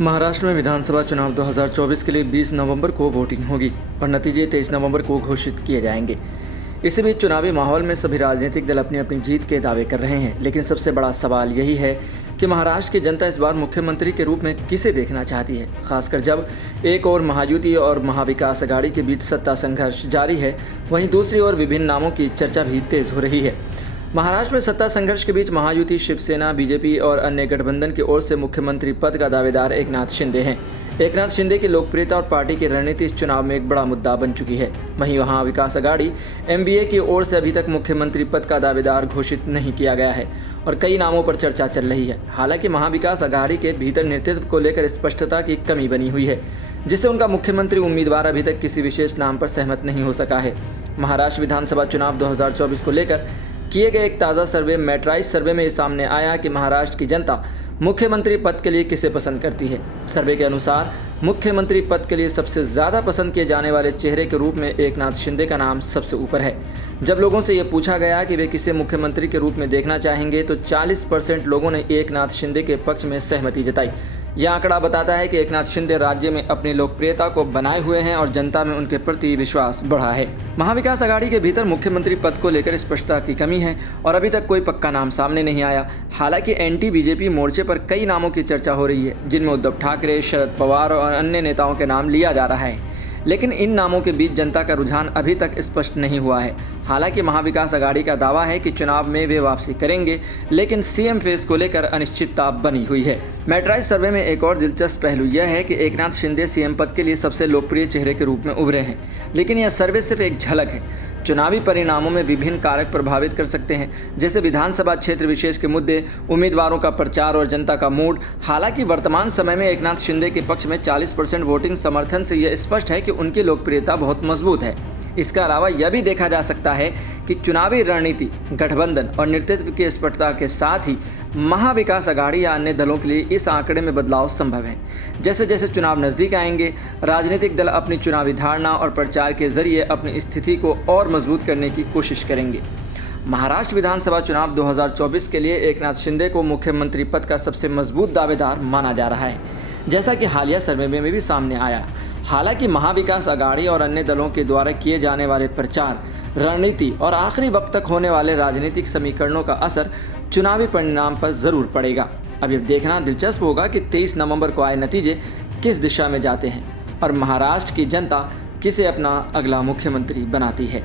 महाराष्ट्र में विधानसभा चुनाव 2024 के लिए 20 नवंबर को वोटिंग होगी और नतीजे 23 नवंबर को घोषित किए जाएंगे। इसी बीच चुनावी माहौल में सभी राजनीतिक दल अपनी अपनी जीत के दावे कर रहे हैं, लेकिन सबसे बड़ा सवाल यही है कि महाराष्ट्र की जनता इस बार मुख्यमंत्री के रूप में किसे देखना चाहती है, खासकर जब एक ओर महायुति और महाविकास अघाड़ी के बीच सत्ता संघर्ष जारी है, वहीं दूसरी ओर विभिन्न नामों की चर्चा भी तेज हो रही है। महाराष्ट्र में सत्ता संघर्ष के बीच महायुति शिवसेना, बीजेपी और अन्य गठबंधन की ओर से मुख्यमंत्री पद का दावेदार एकनाथ शिंदे हैं। एकनाथ शिंदे की लोकप्रियता और पार्टी की रणनीति इस चुनाव में एक बड़ा मुद्दा बन चुकी है। वहीं वहां विकास अघाड़ी एमबीए की ओर से अभी तक मुख्यमंत्री पद का दावेदार घोषित नहीं किया गया है और कई नामों पर चर्चा चल रही है। हालांकि महाविकास अघाड़ी के भीतर नेतृत्व को लेकर स्पष्टता की कमी बनी हुई है, जिससे उनका मुख्यमंत्री उम्मीदवार अभी तक किसी विशेष नाम पर सहमत नहीं हो सका है। महाराष्ट्र विधानसभा चुनाव 2024 को लेकर किए गए एक ताज़ा सर्वे मैट्राइस सर्वे में सामने आया कि महाराष्ट्र की जनता मुख्यमंत्री पद के लिए किसे पसंद करती है। सर्वे के अनुसार मुख्यमंत्री पद के लिए सबसे ज़्यादा पसंद किए जाने वाले चेहरे के रूप में एकनाथ शिंदे का नाम सबसे ऊपर है। जब लोगों से ये पूछा गया कि वे किसे मुख्यमंत्री के रूप में देखना चाहेंगे तो 40% लोगों ने एकनाथ शिंदे के पक्ष में सहमति जताई। यह आंकड़ा बताता है कि एकनाथ शिंदे राज्य में अपनी लोकप्रियता को बनाए हुए हैं और जनता में उनके प्रति विश्वास बढ़ा है। महाविकास अघाड़ी के भीतर मुख्यमंत्री पद को लेकर स्पष्टता की कमी है और अभी तक कोई पक्का नाम सामने नहीं आया। हालांकि एंटी बीजेपी मोर्चे पर कई नामों की चर्चा हो रही है, जिनमें उद्धव ठाकरे, शरद पवार और अन्य नेताओं के नाम लिया जा रहा है, लेकिन इन नामों के बीच जनता का रुझान अभी तक स्पष्ट नहीं हुआ है। हालांकि महाविकास अघाड़ी का दावा है कि चुनाव में वे वापसी करेंगे, लेकिन सीएम फेस को लेकर अनिश्चितता बनी हुई है। मैट्राइस सर्वे में एक और दिलचस्प पहलू यह है कि एकनाथ शिंदे सीएम पद के लिए सबसे लोकप्रिय चेहरे के रूप में उभरे हैं, लेकिन यह सर्वे सिर्फ एक झलक है। चुनावी परिणामों में विभिन्न कारक प्रभावित कर सकते हैं, जैसे विधानसभा क्षेत्र विशेष के मुद्दे, उम्मीदवारों का प्रचार और जनता का मूड। हालांकि वर्तमान समय में एकनाथ शिंदे के पक्ष में 40% वोटिंग समर्थन से यह स्पष्ट है कि उनकी लोकप्रियता बहुत मजबूत है। इसके अलावा यह भी देखा जा सकता है कि चुनावी रणनीति, गठबंधन और नेतृत्व की स्पष्टता के साथ ही महाविकास अघाड़ी या अन्य दलों के लिए इस आंकड़े में बदलाव संभव है। जैसे जैसे चुनाव नज़दीक आएंगे, राजनीतिक दल अपनी चुनावी धारणा और प्रचार के जरिए अपनी स्थिति को और मजबूत करने की कोशिश करेंगे। महाराष्ट्र विधानसभा चुनाव 2024 के लिए एकनाथ शिंदे को मुख्यमंत्री पद का सबसे मजबूत दावेदार माना जा रहा है, जैसा कि हालिया सर्वे में भी सामने आया। हालांकि महाविकास अघाड़ी और अन्य दलों के द्वारा किए जाने वाले प्रचार, रणनीति और आखिरी वक्त तक होने वाले राजनीतिक समीकरणों का असर चुनावी परिणाम पर ज़रूर पड़ेगा। अब ये देखना दिलचस्प होगा कि 23 नवंबर को आए नतीजे किस दिशा में जाते हैं और महाराष्ट्र की जनता किसे अपना अगला मुख्यमंत्री बनाती है।